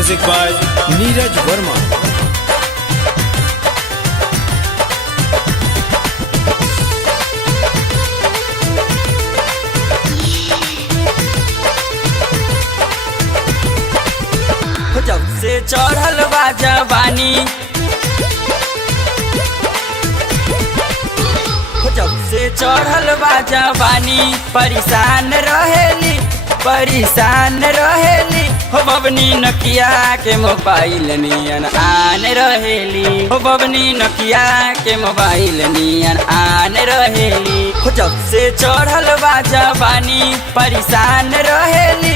Music by Neeraj Verma. जब से चढ़ल बा जवानी, जब से चढ़ल बा जवानी, परेशान रहेली हो बबनी नकिया के मोबाइल नियन आन रहेली, हो बबनी नकिया के मोबाइल नियन आन रहेली। जब से चढ़ल बा जवानी, परेशान रहेली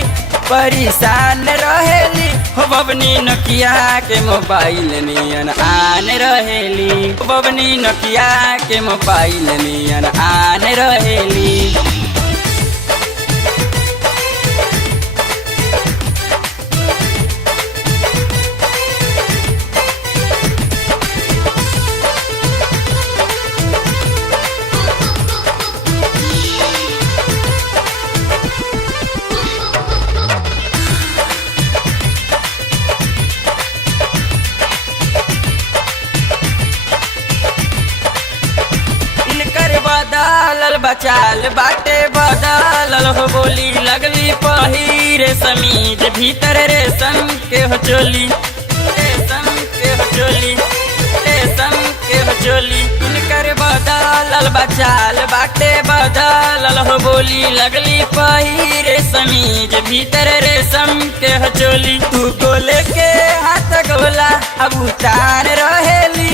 हो बबनी नकिया के मोबाइल नियन आन रहेली, हो बबनी नकिया के मोबाइल नियन आन रहेली। बदलल बचाल बाटे बदलल हो बोली, लगली पहिरे समीज भीतर रेशम के हो चोली, रेशम के हो चोली, रेशम के हो चोली। इनकर बदलल बचाल बाटे बदलल हो बोली, लगली पहिरे समीज भीतर रेशम के हो चोली। तू गोले के हाथ गोला अब उतार रहेली,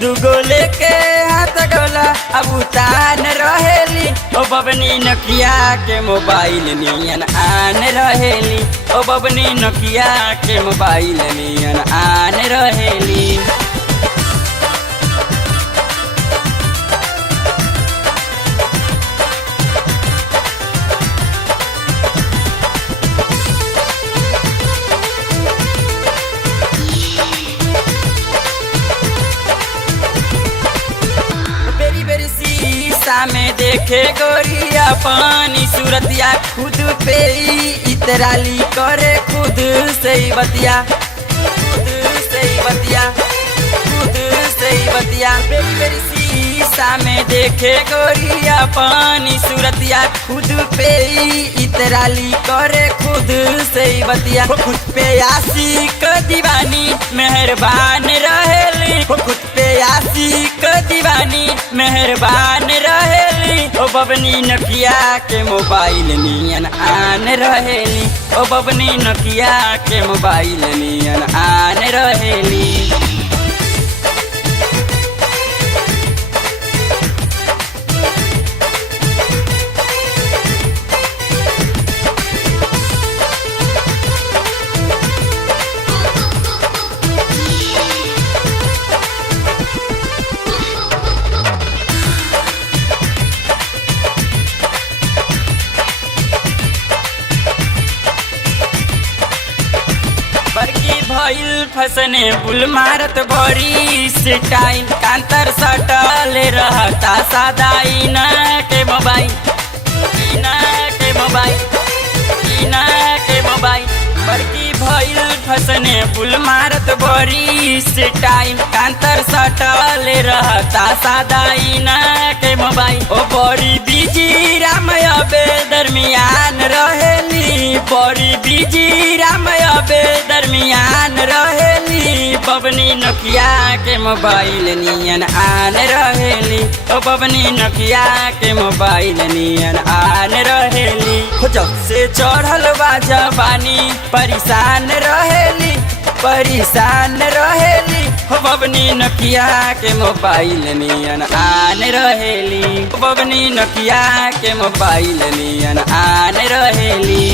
दू गोले के हाथ गोला अब उतार रहेली, ओ बबनी नकिया के मोबाइल नियन आन रहेली, ओ बबनी नकिया के मोबाइल नियन आन रहेली। में देखे गोरिया पानी सूरतिया, खुद पे इतराली करे खुद से ही बतिया, खुद से ही बतिया, खुद से ही बतिया। बेरी बेरी शीशा में देखे गोरिया पानी सूरतिया, खुद पे इतराली करे खुद से ही बतिया। खुद पे आशिक दीवानी मेहरबान रहेली, खुद पे आशिक दीवानी मेहरबान रहेली, ओ बबनी नकिया के मोबाइल नियन आन रहेली, ओ बबनी नकिया के मोबाइल नियन आन रहेली। भइल फसने बुल मारत बड़ी स्टाइल, कांतर सटल रहता सादाई ना के मोबाइल, ना के मोबाइल, ना के मोबाइल। बड़की भइल फसने बुल मारत बड़ी स्टाइल, कांतर सटल रहता सादाई ना के मोबाइल। ओ बड़ी बिजी रामय बे दरमियान रहेली, बड़ी बिजी रामय बे दरमियान रहेली, बबनी नकिया के मोबाइल नियन आन रहेली, ओ बबनी नकिया के मोबाइल नियन आन रहेली। जब से चढ़ल बा जवानी, परेशान रहेली हो बबनी नकिया के मोबाइल नियन आन रहेली, बबनी नकिया के मोबाइल नियन आन रहेली।